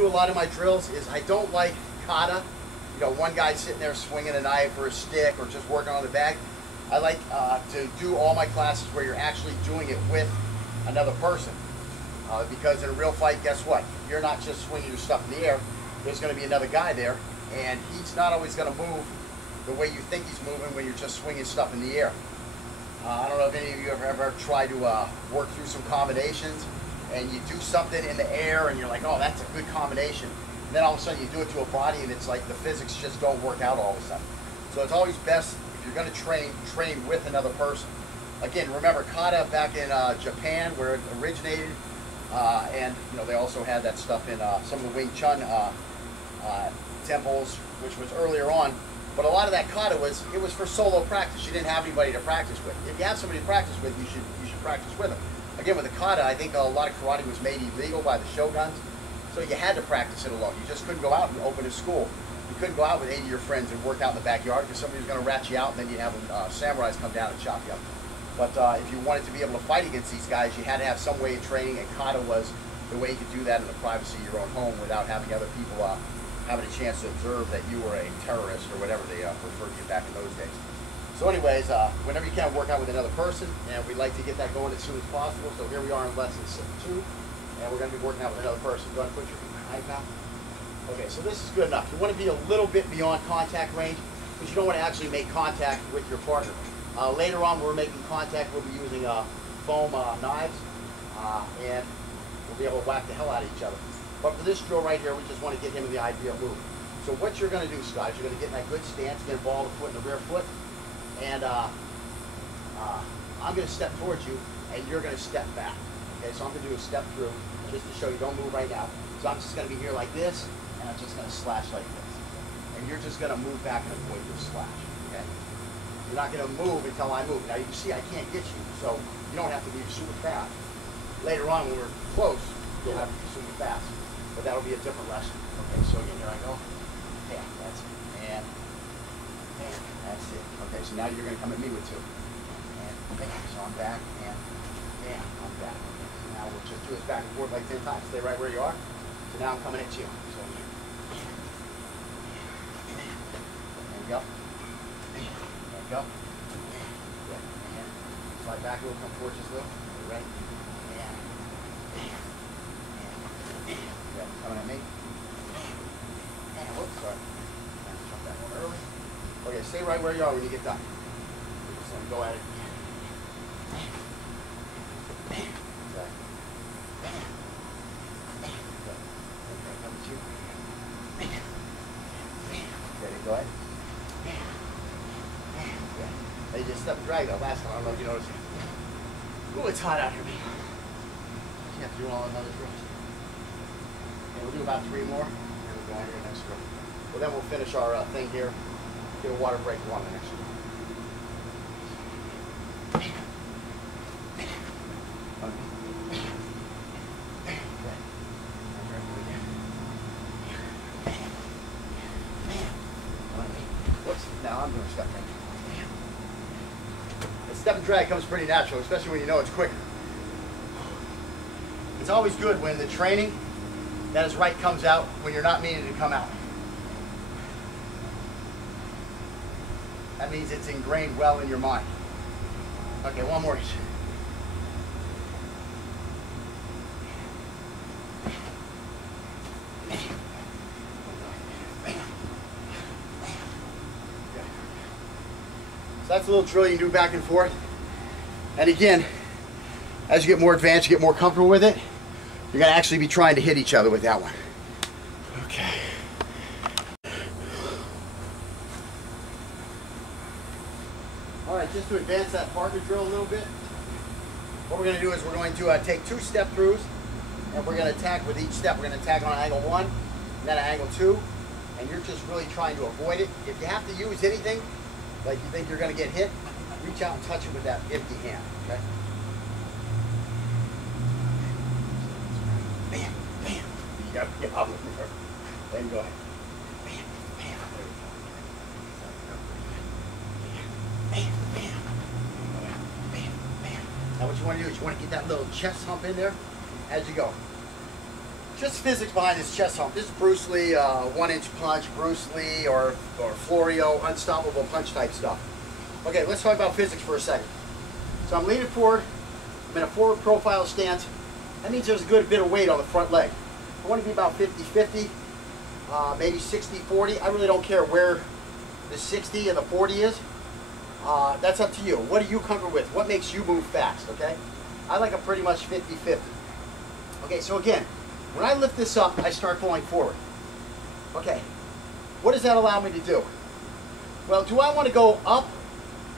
Do a lot of my drills is I don't like kata. You know, one guy sitting there swinging a knife or a stick or just working on the bag. I like to do all my classes where you're actually doing it with another person. Because in a real fight, guess what? You're not just swinging your stuff in the air. There's going to be another guy there, and he's not always going to move the way you think he's moving when you're just swinging stuff in the air. I don't know if any of you have ever tried to work through some combinations, and you do something in the air, and you're like, oh, that's a good combination. And then all of a sudden you do it to a body, and it's like the physics just don't work out all of a sudden. So it's always best, if you're going to train with another person. Again, remember kata back in Japan, where it originated, and you know they also had that stuff in some of the Wing Chun temples, which was earlier on. But a lot of that kata was for solo practice. You didn't have anybody to practice with. If you have somebody to practice with, you should practice with them. Again, with the kata, I think a lot of karate was made illegal by the shoguns, so you had to practice it alone. You just couldn't go out and open a school. You couldn't go out with 80 of your friends and work out in the backyard because somebody was going to rat you out, and then you'd have samurais come down and chop you up. But if you wanted to be able to fight against these guys, you had to have some way of training, and kata was the way you could do that in the privacy of your own home without having other people having a chance to observe that you were a terrorist or whatever they referred to you back in those days. So anyways, whenever you can, work out with another person, and we'd like to get that going as soon as possible. So here we are in lesson 2, and we're going to be working out with another person. Go ahead and put your knife out. Okay, so this is good enough. You want to be a little bit beyond contact range, but you don't want to actually make contact with your partner. Later on, when we're making contact, we'll be using foam knives, and we'll be able to whack the hell out of each other. But for this drill right here, we just want to get him in the ideal move. So what you're going to do, Scott, is you're going to get in that good stance, get a ball of the foot in the rear foot, and I'm going to step towards you, and you're going to step back. Okay, so I'm going to do a step through, just to show you, don't move right now. So I'm just going to be here like this, and I'm just going to slash like this. And you're just going to move back and avoid your slash, okay? You're not going to move until I move. Now you can see I can't get you, so you don't have to be super fast. Later on, when we're close, you'll have to be super fast. But that'll be a different lesson. Okay, so again, here I go. Yeah, that's it. And that's it. Okay, so now you're going to come at me with 2. And bam, so I'm back, and bam, I'm back. Okay, so now we'll just do this back and forth like 10 times. Stay right where you are. So now I'm coming at you. So there you go. There you go. Good. And slide back a little, come forward just a little. Ready? Coming at me. And whoops, sorry. Jump that one early. Okay, stay right where you are when you get done. We're just going to go at it. Okay. Okay, come at you. Ready, go ahead. Okay. They just stepped and drag though last time. I don't know if you noticed. Ooh, it's hot out here, man. You have to do all another drills. And we'll do about 3 more, and we'll go on to the next drill. Well, then we'll finish our thing here, get a water break, go on to the next drill. Whoops, now I'm doing step drag. The step and drag comes pretty natural, especially when you know it's quicker. It's always good when the training that is right comes out when you're not meaning to come out. That means it's ingrained well in your mind. Okay, one more each. So that's a little drill you can do back and forth. And again, as you get more advanced, you get more comfortable with it, you're going to actually be trying to hit each other with that one. Okay. All right, just to advance that partner drill a little bit, what we're going to do is we're going to take 2 step throughs, and we're going to attack with each step. We're going to attack on angle 1, and then an angle 2, and you're just really trying to avoid it. If you have to use anything, like you think you're going to get hit, reach out and touch it with that empty hand, okay? Bam, bam. You got to be out with her. Then go ahead. Bam, bam. There we go. Bam, bam. Bam, bam. Now what you want to do is you want to get that little chest hump in there as you go. just physics behind this chest hump. This is Bruce Lee, 1-inch punch, Bruce Lee, or Florio, unstoppable punch type stuff. Okay, let's talk about physics for a second. So I'm leaning forward. I'm in a forward profile stance. That means there's a good bit of weight on the front leg. I want to be about 50-50, maybe 60-40. I really don't care where the 60 and the 40 is. That's up to you. What are you comfortable with? What makes you move fast, okay? I like a pretty much 50-50. Okay, so again, when I lift this up, I start falling forward. Okay, what does that allow me to do? Well, do I want to go up?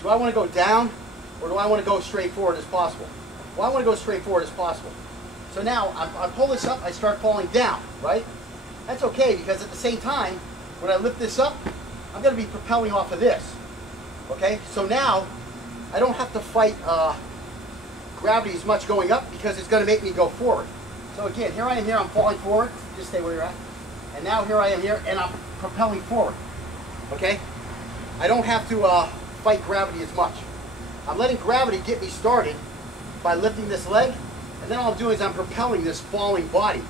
Do I want to go down? Or do I want to go straight forward as possible? Well, I want to go straight forward as possible. So now, I pull this up, I start falling down, right? That's okay, because at the same time, when I lift this up, I'm going to be propelling off of this. Okay, so now, I don't have to fight gravity as much going up, because it's going to make me go forward. So again, here I am here, I'm falling forward. Just stay where you're at. And now here I am here, and I'm propelling forward. Okay? I don't have to fight gravity as much. I'm letting gravity get me started by lifting this leg, and then all I'm doing is I'm propelling this falling body.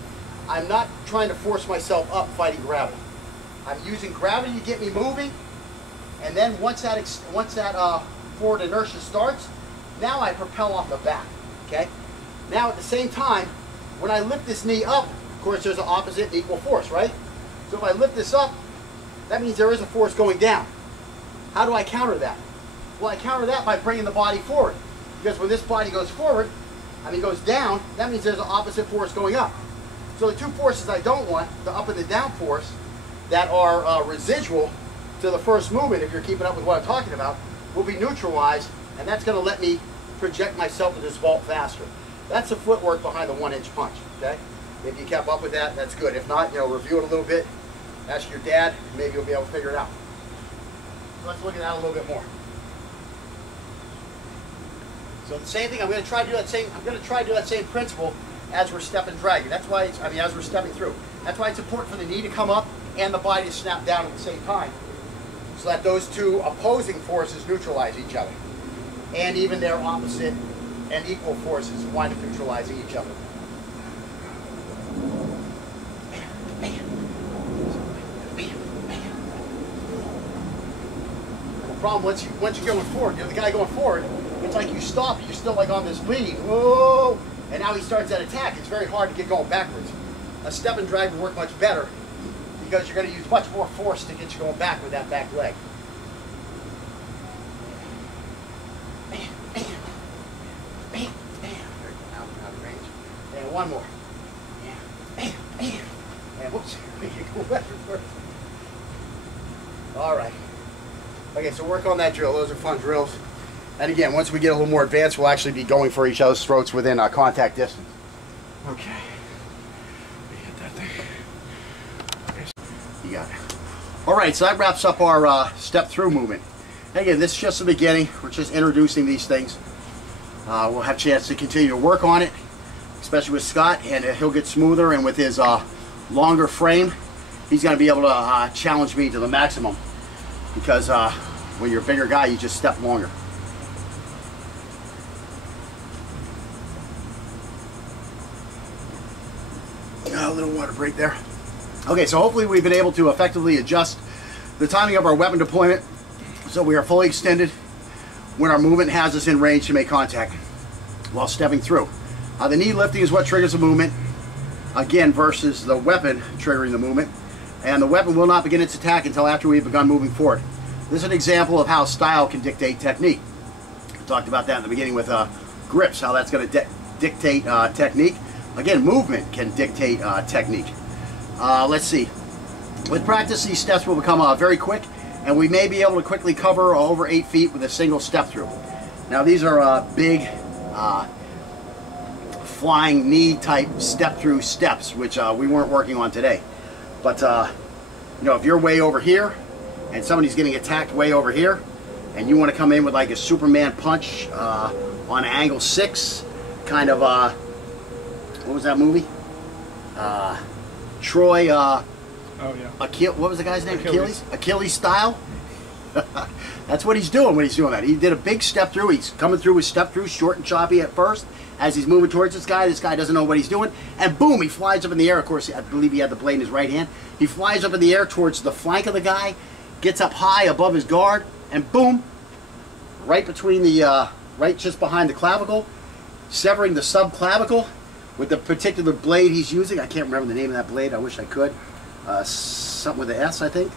I'm not trying to force myself up fighting gravity. I'm using gravity to get me moving, and then once that forward inertia starts, now I propel off the back. Okay? Now at the same time, when I lift this knee up, of course there's an opposite and equal force, right? So if I lift this up, that means there is a force going down. How do I counter that? Well, I counter that by bringing the body forward. Because when this body goes forward, goes down, that means there's an opposite force going up. So the two forces I don't want, the up and the down force, that are residual to the first movement, if you're keeping up with what I'm talking about, will be neutralized, and that's going to let me project myself to this vault faster. That's the footwork behind the 1-inch punch, okay? If you kept up with that, that's good. If not, review it a little bit, ask your dad, maybe you'll be able to figure it out. So let's look at that a little bit more. So the same thing, I'm going to try to do that same principle as we're stepping dragging. That's why as we're stepping through. That's why it's important for the knee to come up and the body to snap down at the same time, so that those two opposing forces neutralize each other. And even their opposite and equal forces wind up neutralizing each other. The problem, once you're going forward, the guy going forward, it's like you stop, you're still like on this lead, whoa, and now he starts that attack. It's very hard to get going backwards. A step and drag will work much better, because you're going to use much more force to get you going back with that back leg. And one more. And whoops, go back first. All right. Okay, so work on that drill. Those are fun drills. And again, once we get a little more advanced, we'll actually be going for each other's throats within contact distance. Okay. Hit that thing. Okay. You got it. All right, so that wraps up our step through movement. And again, this is just the beginning. We're just introducing these things. We'll have a chance to continue to work on it, especially with Scott, and he'll get smoother, and with his longer frame, he's going to be able to challenge me to the maximum, because when you're a bigger guy, you just step longer. A little water break there. Okay, so hopefully we've been able to effectively adjust the timing of our weapon deployment so we are fully extended when our movement has us in range to make contact while stepping through. The knee lifting is what triggers the movement, again, versus the weapon triggering the movement. And the weapon will not begin its attack until after we've begun moving forward. This is an example of how style can dictate technique. We talked about that in the beginning with grips, how that's going to dictate technique. Again, movement can dictate technique. Let's see. With practice, these steps will become very quick, and we may be able to quickly cover over 8 feet with a single step through. Now, these are big flying knee type step through steps, which we weren't working on today. But if you're way over here and somebody's getting attacked way over here, and you want to come in with like a Superman punch on angle 6, kind of what was that movie? Troy. Oh yeah. What was the guy's name? Achilles style. That's what he's doing when he's doing that. He did a big step through. He's coming through with step through, short and choppy at first. As he's moving towards this guy doesn't know what he's doing. And boom, he flies up in the air. Of course, I believe he had the blade in his right hand. He flies up in the air towards the flank of the guy, gets up high above his guard, and boom, right between the, right just behind the clavicle, severing the subclavicle with the particular blade he's using. I can't remember the name of that blade. I wish I could. Something with an S, I think.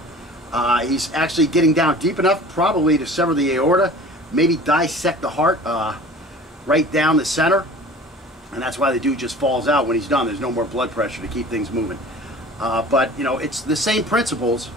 He's actually getting down deep enough, probably to sever the aorta, maybe dissect the heart right down the center. And that's why the dude just falls out when he's done. There's no more blood pressure to keep things moving. But, you know, it's the same principles.